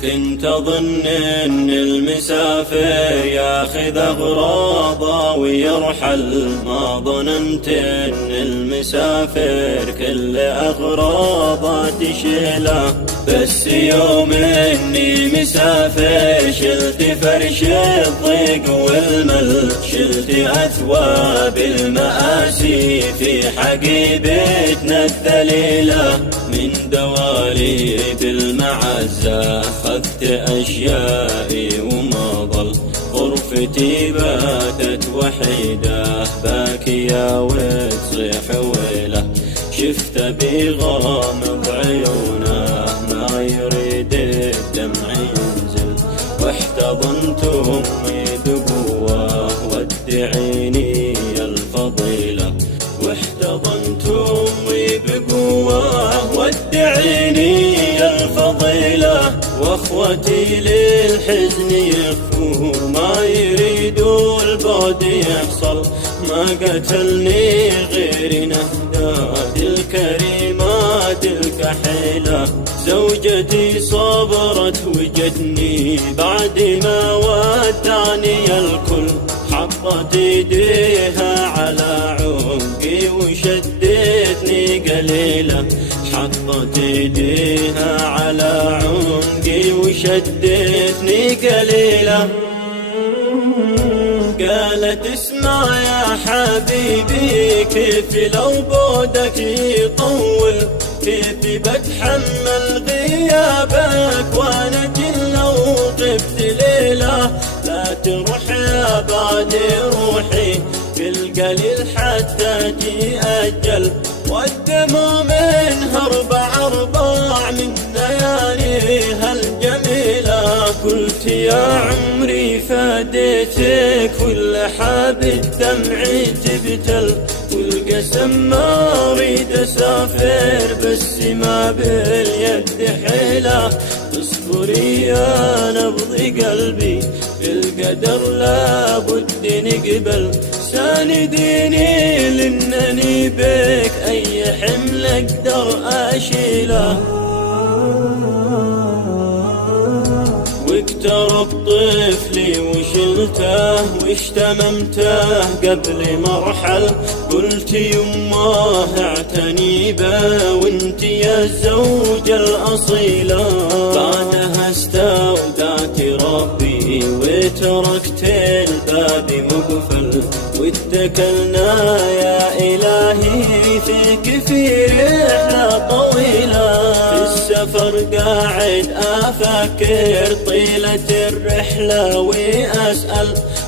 كنت أظن إن المسافر ياخذ أغراضه ويرحل، ما ظننت إن المسافر كل أغراضه تشيله. بس يوم إني مسافر شلت فرش الضيق والمل، شلت أثواب المآسي في حقيبتنا الذليلة. من دواليب المعزة أخذت أشيائي وما ظل غرفتي باتت وحيدة، باكية وتصيح ويله. شفت بغامض عيونه ما يريد الدمع ينزل، واحتضنت أمي بقوة وادعيني الفضيلة. واحتضنت أمي بقوة وادعيني الفضيلة. واخوتي للحزن يخفوا ما يريدوا البعد يحصل، ما قتلني غير نهدات الكريمات الكحيلة. زوجتي صبرت وجدني بعد ما ودعني الكل، حطت ايديها على عنقي وشدتني قليلة. حطت ايديها على عنقي وشدتني قليلة. قالت اسمع يا حبيبي، كيف لو بعدك يطول، كيف بتحمل غيابك وانا جل لو غبت ليلة. لا تروح يا بعد روحي بالقليل حتى تأجل، والدموع منها أرباع من لياليها الجميلة. قلت يا عمري فاديتك واللحاب الدمع تبتل، والقسم ما اريد اسافر بس ما باليد حيلة. اصبري يا نبض قلبي بالقدر لابد نقبل، سانديني لانني بك اي حمل اقدر اشيله. واقترب طفلي وشلته واشتممته قبل مرحل، قلت يماه اعتني به وانت يا الزوجة الأصيلة. بعدها استودعت ربي وتركت الباب مقفل، واتكلنا يا إلهي فيك في رحلة طويلة. في السفر قاعد أفكر طيلة الرحلة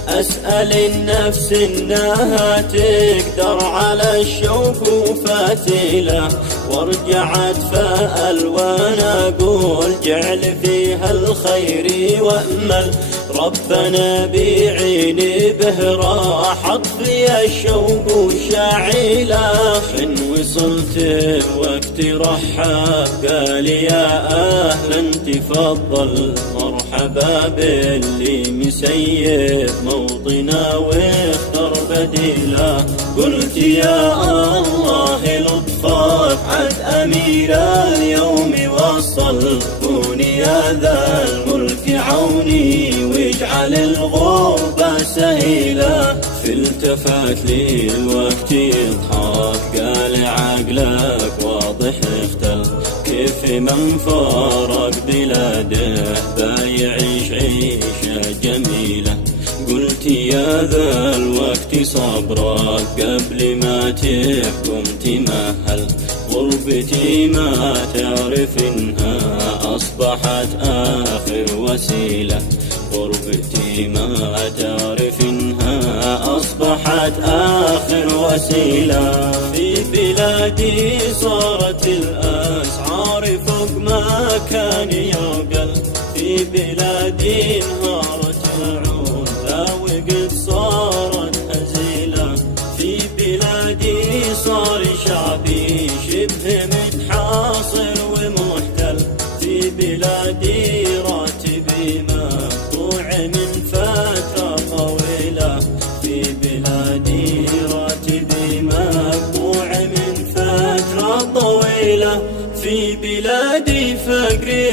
أسأل النفس إنها تقدر على الشوق وفتيلة. وارجع أتفائل وأنا أقول جعل فيها الخير وأمل، ربنا بيعيني به راح أطفي الشوق وشاعلة. إن وصلت وقت رحب قال يا أهلا تفضل، مرحبا باللي مسيب موطنا واختر بديله. قلت يا الله لطفك عد أمير اليوم وصل، كوني يا ذا الملك عوني واجعل الغربة سهيلة. فالتفت لي الوقت يضحك قال عقلك واضح اختل، كيف من فارق بلاده بايعيش عيشة جميلة. قلت يا ذا الوقت صبرك قبل ما تحكم تمهل، غربتي ما تعرف انها اصبحت اخر وسيلة. غربتي ما تعرف انها اصبحت اخر وسيلة. في بلادي صارت الاسعار فوق ما كان يعقل، في بلادي انهارت العملة وقد صارت هزيلة. في بلادي صار شعبي شبه متحاصر ومحتل، في بلادي راتبي ما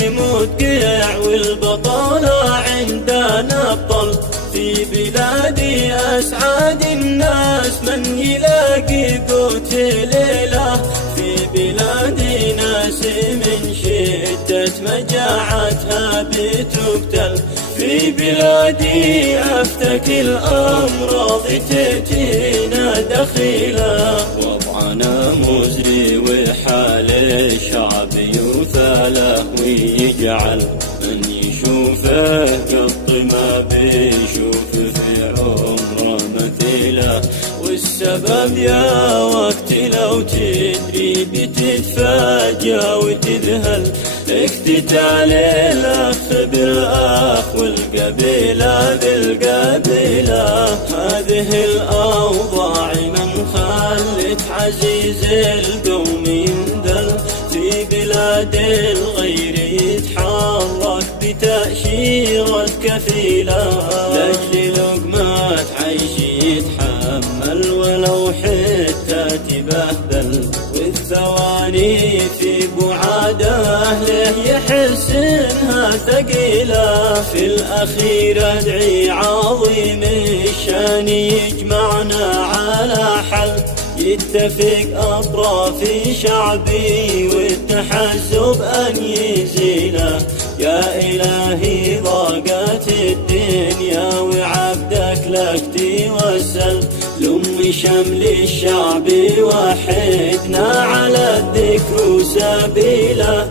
مدقع والبطالة عندنا أبطل. في بلادي أسعد الناس من يلاقي قوت ليلة. في بلادي ناس من شدة مجاعتها بتقتل. في بلادي أفتك الأمراض تأتينا دخيلة. وضعنا مزري وحال الشعب يرثى له، ويجعل من يشوفه قط ما بيشوف في عمره مثيله. والسبب يا وقت لو تدري بتتفاجأ وتذهل. اقتتال الأخ بالأخ والقبيلة بالقبيلة. هذه الأوضاع من خلت عزيز القوم ينذل. في بلاد الغير يتحرك بتأشيرة كفيلة. لأجل لقمة عيش يتحمل ولو حتى تبهذل. والثواني في بعاد أهله يحس إنها ثقيلة. في الأخير أدعي عظيم الشان يجمعنا على حل. يتفق أطراف شعبي والتحزب أن يزيله. يا إلهي ضاقت الدنيا وعبدك لك توسل. لم شمل الشعب وحدنا على الذكر سبيله.